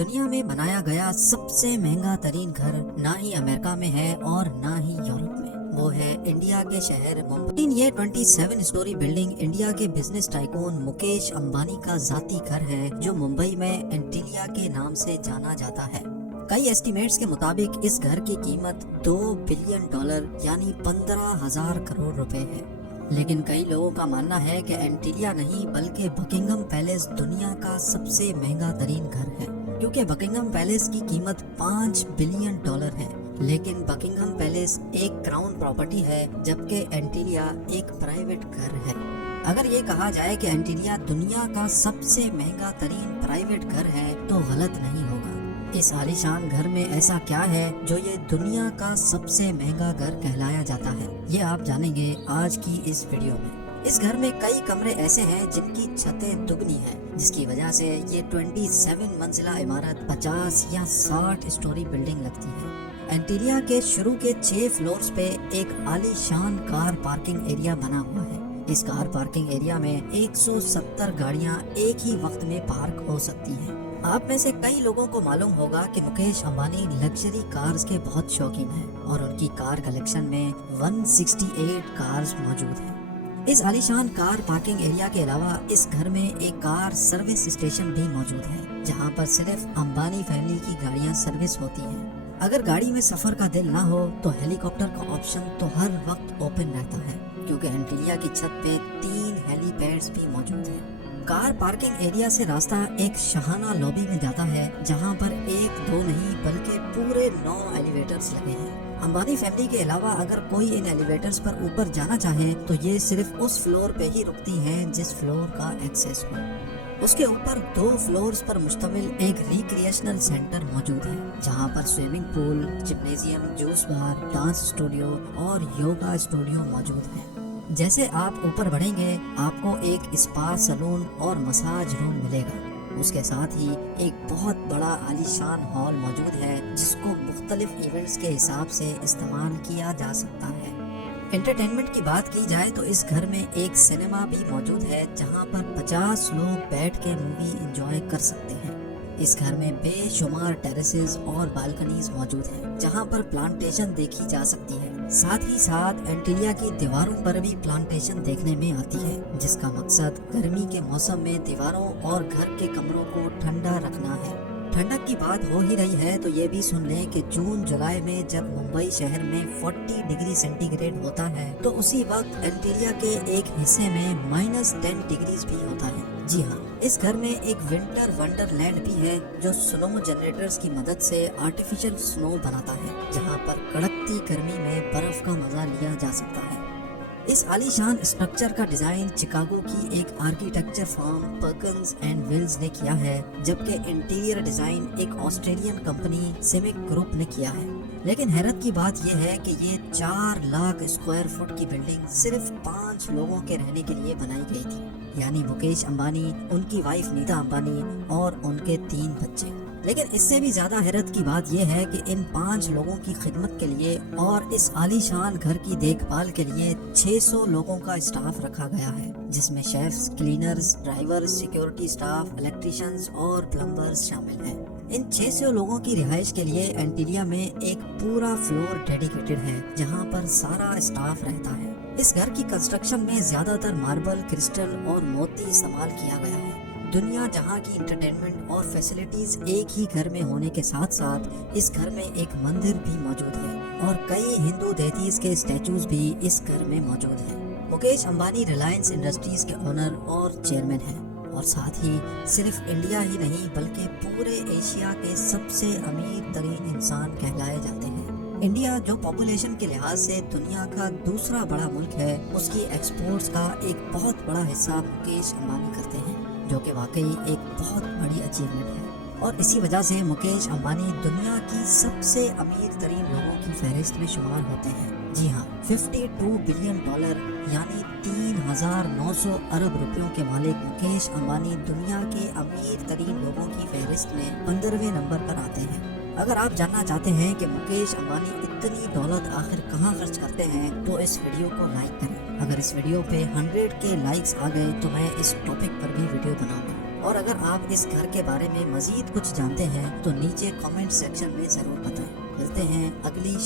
दुनिया में बनाया गया सबसे महंगा तरीन घर ना ही अमेरिका में है और ना ही यूरोप में, वो है इंडिया के शहर मुंबई। ये 27 स्टोरी बिल्डिंग इंडिया के बिजनेस टाइकून मुकेश अंबानी का जाती घर है, जो मुंबई में एंटीलिया के नाम से जाना जाता है। कई एस्टिमेट्स के मुताबिक इस घर की कीमत $2 बिलियन यानी 15,000 करोड़ रुपए है। लेकिन कई लोगों का मानना है कि एंटीलिया नहीं बल्कि बकिंगम पैलेस दुनिया का सबसे महंगा तरीन घर है, क्योंकि बकिंगम पैलेस की कीमत $5 बिलियन है। लेकिन बकिंगम पैलेस एक क्राउन प्रॉपर्टी है, जबकि एंटीलिया एक प्राइवेट घर है। अगर ये कहा जाए कि एंटीलिया दुनिया का सबसे महंगा तरीन प्राइवेट घर है तो गलत नहीं होगा। इस आलीशान घर में ऐसा क्या है जो ये दुनिया का सबसे महंगा घर कहलाया जाता है, ये आप जानेंगे आज की इस वीडियो में। इस घर में कई कमरे ऐसे हैं जिनकी छतें दुगनी हैं, जिसकी वजह से ये 27 मंजिला इमारत 50 या 60 स्टोरी बिल्डिंग लगती है। एंटीलिया के शुरू के 6 फ्लोर्स पे एक आलीशान कार पार्किंग एरिया बना हुआ है। इस कार पार्किंग एरिया में 170 गाड़ियां एक ही वक्त में पार्क हो सकती हैं। आप में से कई लोगों को मालूम होगा कि मुकेश अंबानी लग्जरी कार्स के बहुत शौकीन हैं और उनकी कार कलेक्शन में 168 कार्स मौजूद हैं। इस आलीशान कार पार्किंग एरिया के अलावा इस घर में एक कार सर्विस स्टेशन भी मौजूद है, जहां पर सिर्फ अंबानी फैमिली की गाड़ियां सर्विस होती हैं। अगर गाड़ी में सफर का दिल ना हो तो हेलीकॉप्टर का ऑप्शन तो हर वक्त ओपन रहता है, क्योंकि एंटीलिया की छत पे 3 हेलीपैड्स भी मौजूद हैं। कार पार्किंग एरिया से रास्ता एक शाहाना लॉबी में जाता है, जहां पर 1-2 नहीं बल्कि पूरे 9 एलिवेटर्स लगे हैं। अंबानी फैमिली के अलावा अगर कोई इन एलिवेटर्स पर ऊपर जाना चाहे तो ये सिर्फ उस फ्लोर पे ही रुकती हैं जिस फ्लोर का एक्सेस हो। उसके ऊपर 2 फ्लोर्स पर मुश्तमिल एक रिक्रिएशनल सेंटर मौजूद है, जहां पर स्विमिंग पूल, जिम्नेजियम, जूस बार, डांस स्टूडियो और योगा स्टूडियो मौजूद है। जैसे आप ऊपर बढ़ेंगे आपको एक स्पा, सलून और मसाज रूम मिलेगा। उसके साथ ही एक बहुत बड़ा आलीशान हॉल मौजूद है, जिसको मुख्तलिफ इवेंट्स के हिसाब से इस्तेमाल किया जा सकता है। एंटरटेनमेंट की बात की जाए तो इस घर में एक सिनेमा भी मौजूद है, जहां पर 50 लोग बैठ के मूवी एंजॉय कर सकते हैं। इस घर में बेशुमार टेरेसेस और बालकनीज मौजूद हैं, जहां पर प्लांटेशन देखी जा सकती है। साथ ही साथ एंटीलिया की दीवारों पर भी प्लांटेशन देखने में आती है, जिसका मकसद गर्मी के मौसम में दीवारों और घर के कमरों को ठंडा रखना है। ठंडक की बात हो ही रही है तो ये भी सुन लें कि जून जुलाई में जब मुंबई शहर में 40 डिग्री सेंटीग्रेड होता है तो उसी वक्त एंटीलिया के एक हिस्से में -10 डिग्रीज भी होता है। जी हाँ, इस घर में एक विंटर वंडरलैंड भी है, जो स्नो जनरेटर्स की मदद से आर्टिफिशियल स्नो बनाता है, जहाँ पर कड़कती गर्मी में बर्फ का मजा लिया जा सकता है। इस आलीशान स्ट्रक्चर का डिजाइन शिकागो की एक architecture firm Perkins and Wills ने किया है, जबकि इंटीरियर डिजाइन एक ऑस्ट्रेलियन कंपनी सिमिक ग्रुप ने किया है। लेकिन हैरत की बात यह है कि ये 4 लाख स्क्वायर फुट की बिल्डिंग सिर्फ 5 लोगों के रहने के लिए बनाई गई थी, यानी मुकेश अंबानी, उनकी वाइफ नीता अंबानी और उनके 3 बच्चे। लेकिन इससे भी ज्यादा हैरत की बात यह है कि इन 5 लोगों की खिदमत के लिए और इस आलीशान घर की देखभाल के लिए 600 लोगों का स्टाफ रखा गया है, जिसमें chefs, cleaners, drivers, security staff, electricians और प्लम्बर्स शामिल हैं। इन 600 लोगों की रिहाइश के लिए एंटीलिया में एक पूरा फ्लोर डेडिकेटेड है, जहां पर सारा स्टाफ रहता है। इस घर की कंस्ट्रक्शन में ज्यादातर मार्बल, क्रिस्टल और मोती इस्तेमाल किया गया है। दुनिया जहां की इंटरटेनमेंट और फैसिलिटीज एक ही घर में होने के साथ साथ इस घर में एक मंदिर भी मौजूद है और कई हिंदू देवताओं के स्टैचूज भी इस घर में मौजूद हैं। मुकेश अंबानी रिलायंस इंडस्ट्रीज के ओनर और चेयरमैन हैं, और साथ ही सिर्फ इंडिया ही नहीं बल्कि पूरे एशिया के सबसे अमीर तरीन इंसान कहलाए जाते हैं। इंडिया जो पॉपुलेशन के लिहाज से दुनिया का दूसरा बड़ा मुल्क है, उसकी एक्सपोर्ट्स का एक बहुत बड़ा हिस्सा मुकेश अंबानी करते हैं, जो कि वाकई एक बहुत बड़ी अचीवमेंट है। और इसी वजह से मुकेश अंबानी दुनिया की सबसे अमीर तरीन लोगों की फहरिस्त में शुमार होते हैं। जी हाँ, $52 बिलियन यानी 3,900 अरब रुपयों के मालिक मुकेश अंबानी दुनिया के अमीर तरीन लोगों की फहरिस्त में 15वें नंबर पर आते हैं। अगर आप जानना चाहते हैं कि मुकेश अंबानी इतनी दौलत आखिर कहाँ खर्च करते हैं तो इस वीडियो को लाइक करें। अगर इस वीडियो पे 100 के लाइक्स आ गए तो मैं इस टॉपिक पर भी वीडियो बनाऊंगा। اور اگر آپ اس گھر کے بارے میں مزید کچھ جانتے ہیں تو نیچے کامنٹ سیکشن میں ضرور بتائیں۔ ملتے ہیں اگلی